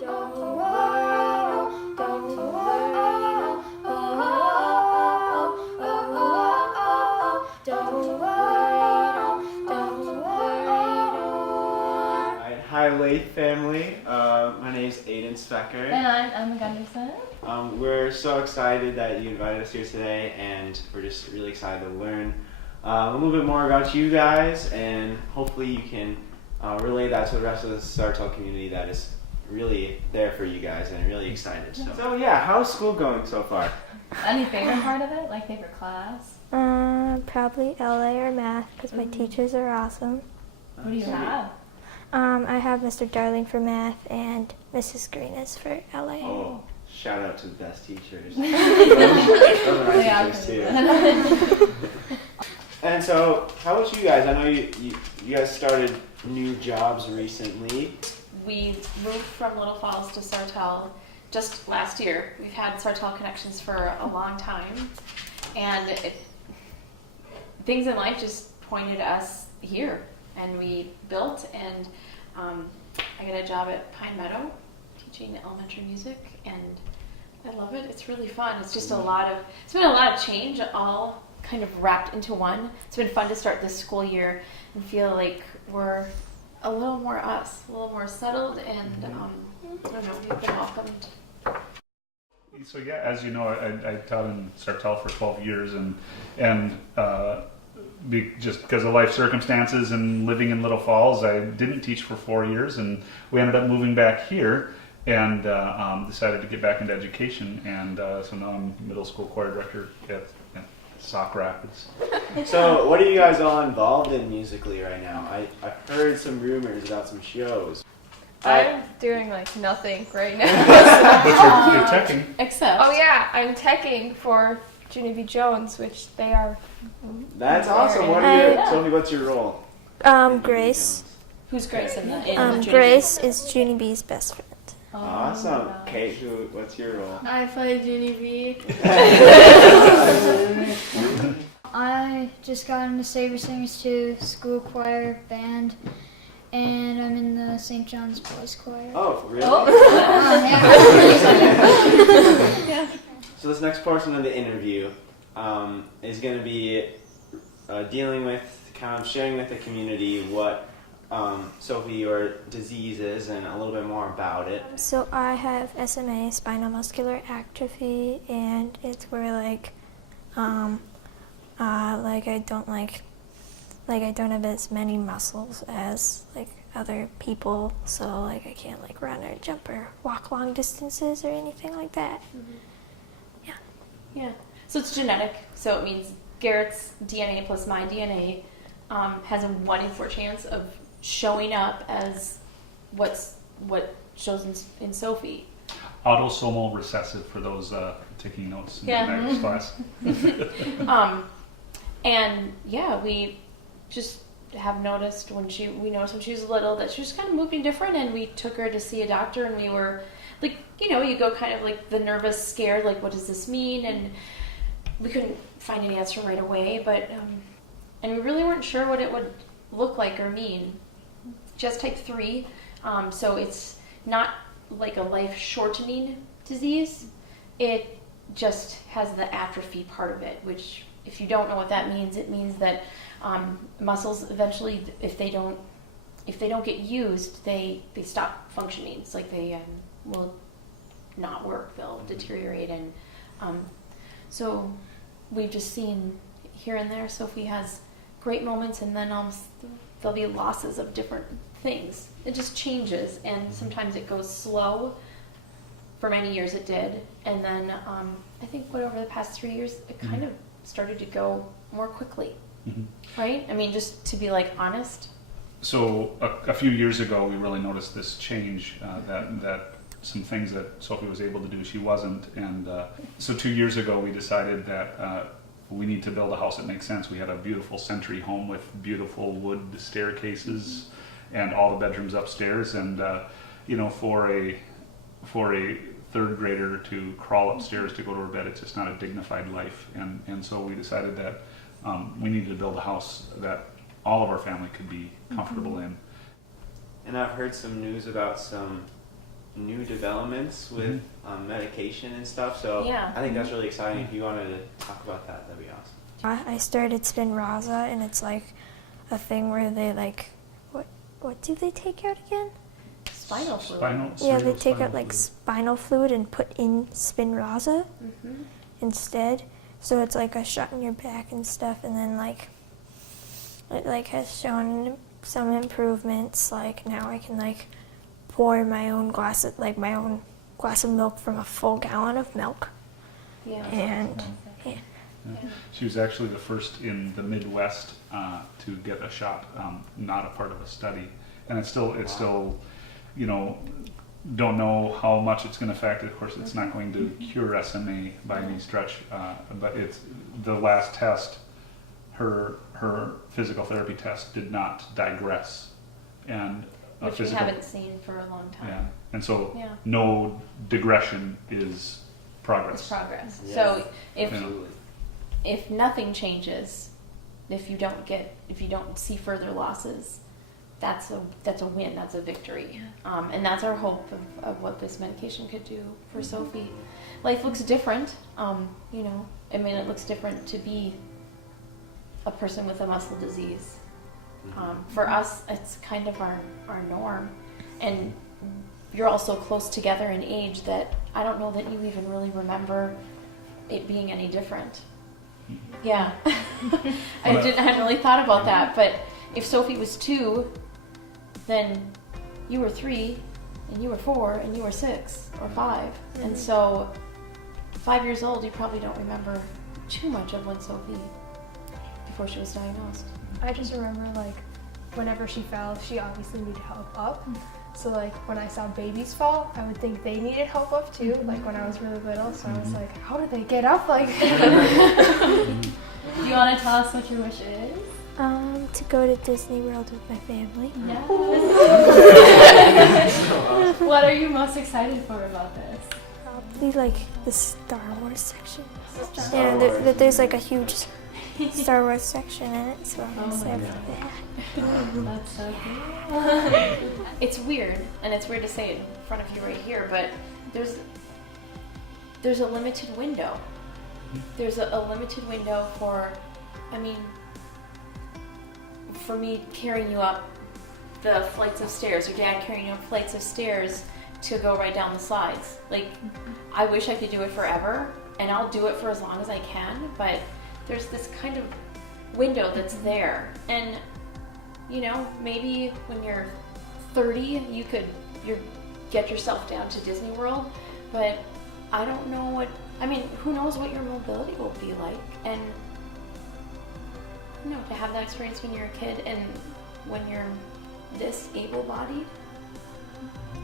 Don't worry, no, don't worry, no. Oh, oh, oh, oh, oh, oh. Don't worry, no, don't worry, no. Alright, hi Leith family. My name is Aiden Specker. And I'm Emma Gunderson. We're so excited that you invited us here today, and we're just really excited to learn a little bit more about you guys, and hopefully you can relay that to the rest of the Sartell community that is really there for you guys and really excited. So yeah, how's school going so far? Any favorite part of it? Like favorite class? Probably LA or math because my teachers are awesome. What do you have? I have Mr. Darling for math and Mrs. Green is for LA. Oh, shout out to the best teachers. Those are my teachers too. And so, how about you guys? I know you guys started new jobs recently. We moved from Little Falls to Sartell just last year. We've had Sartell connections for a long time, and things in life just pointed us here, and we built, and I got a job at Pine Meadow teaching elementary music, and I love it. It's really fun. It's just it's been a lot of change, all kind of wrapped into one. It's been fun to start this school year and feel like we're a little more us, a little more settled, and I don't know, we've been welcomed. So yeah, as you know, I taught in Sartell for 12 years, and just because of life circumstances and living in Little Falls, I didn't teach for 4 years, and we ended up moving back here and decided to get back into education, and so now I'm middle school choir director at Sauk Rapids. So, what are you guys all involved in musically right now? I've heard some rumors about some shows. I'm doing like nothing right now. But you're teching. Except, Oh yeah, I'm teching for Junie B. Jones, which they are. That's awesome. Sophie, what's your role? Grace. who's Grace in the Grace is Junie B's best friend. Awesome. Kate, what's your role? I play Junie B. I just got into Saber Singers 2, school choir, band, and I'm in the St. John's Boys Choir. Oh, really? Yeah. So this next portion of the interview is going to be dealing with, kind of sharing with the community what Sophie, your disease is, and a little bit more about it. So I have SMA, spinal muscular atrophy, and it's where I don't have as many muscles as other people, so I can't run or jump or walk long distances or anything like that. Mm-hmm. Yeah. So it's genetic. So it means Garrett's DNA plus my DNA has a 1 in 4 chance of showing up as what shows in Sophie. Autosomal recessive for those taking notes in the next class. And yeah, we just have noticed when she was little that she was kind of moving different, and we took her to see a doctor, and we were like, you go kind of like the nervous, scared, like, what does this mean? And we couldn't find an answer right away, but and we really weren't sure what it would look like or mean. Just type 3, so it's not like a life-shortening disease. It just has the atrophy part of it, which, if you don't know what that means, it means that muscles eventually, if they don't get used, they stop functioning. It's like they will not work. They'll deteriorate, and so we've just seen here and there. Sophie has great moments, and then there'll be losses of different things. It just changes, and sometimes it goes slow. For many years it did, and then I think over the past 3 years it kind of started to go more quickly. Right? I mean, just to be honest. So a few years ago we really noticed this change, that some things that Sophie was able to do she wasn't, and so 2 years ago we decided that we need to build a house that makes sense. We had a beautiful century home with beautiful wood staircases and all the bedrooms upstairs, and for a third grader to crawl upstairs to go to her bed, it's just not a dignified life, and so we decided that we needed to build a house that all of our family could be comfortable in. And I've heard some news about some new developments with medication and stuff. So Yeah. I think that's really exciting. If you wanted to talk about that, that'd be awesome. I started Spinraza, and it's like a thing where they like, what do they take out again? Spinal fluid. Yeah, they take spinal out like fluid. spinal fluid and put in Spinraza instead. So it's like a shot in your back and stuff, and then like it like has shown some improvements. Like now I can like pour my own glass of milk from a full gallon of milk, Yeah. and Yeah. She was actually the first in the Midwest to get a shot, not a part of a study, and it's still, you know, don't know how much it's going to affect. Of course, it's not going to cure SMA by any stretch, but it's the last test. Her physical therapy test did not digress, and Which we haven't seen for a long time. yeah, and so Yeah. no digression is progress. It's progress. Yes. So if Absolutely. if nothing changes, if you don't see further losses, that's a win. That's a victory. And that's our hope of what this medication could do for Sophie. Life looks different. You know, I mean, it looks different to be a person with a muscle disease. For us, it's kind of our norm. And you're all so close together in age that I don't know that you even really remember it being any different. Yeah. I hadn't really thought about that, but if Sophie was 2, then you were 3, and you were 4, and you were 6 or 5. And so 5 years old, you probably don't remember too much of when Sophie, before she was diagnosed. I just remember like whenever she fell, she obviously needed help up. So like when I saw babies fall, I would think they needed help up too, like when I was really little. So I was like, how do they get up like that? Do you want to tell us what your wish is? to go to Disney World with my family. Yes. What are you most excited for about this? Probably like the Star Wars section. Star Yeah, Wars. there's like a huge Star Wars section in it, so I'm Oh my excited God. for that. That's so cool. It's weird, and it's weird to say it in front of you right here, but there's a limited window. There's a limited window for, I mean, for me carrying you up the flights of stairs, or Dad carrying you up flights of stairs to go right down the slides. Like, I wish I could do it forever, and I'll do it for as long as I can, but there's this kind of window that's there. And, you know, maybe when you're 30, you get yourself down to Disney World, but I don't know who knows what your mobility will be like. And, you know, to have that experience when you're a kid and when you're this able-bodied,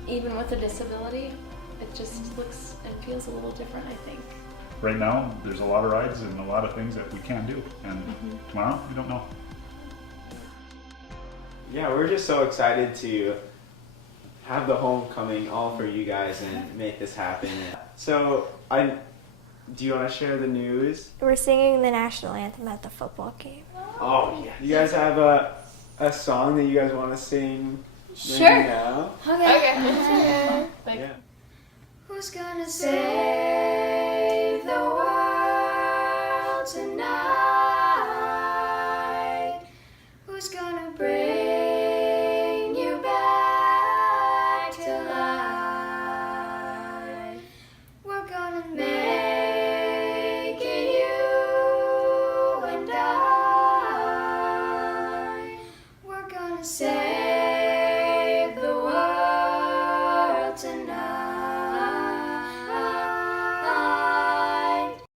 even with a disability, it just looks and feels a little different, I think. Right now, there's a lot of rides and a lot of things that we can do, and tomorrow, we don't know. Yeah, we're just so excited to have the homecoming all for you guys and make this happen. So, do you want to share the news? We're singing the national anthem at the football game. Oh yeah. You guys have a song that you guys want to sing Sure. now? Okay. Like, Yeah. Who's gonna save the world tonight? Who's gonna bring you back to life? We're gonna make it, you and I. We're gonna save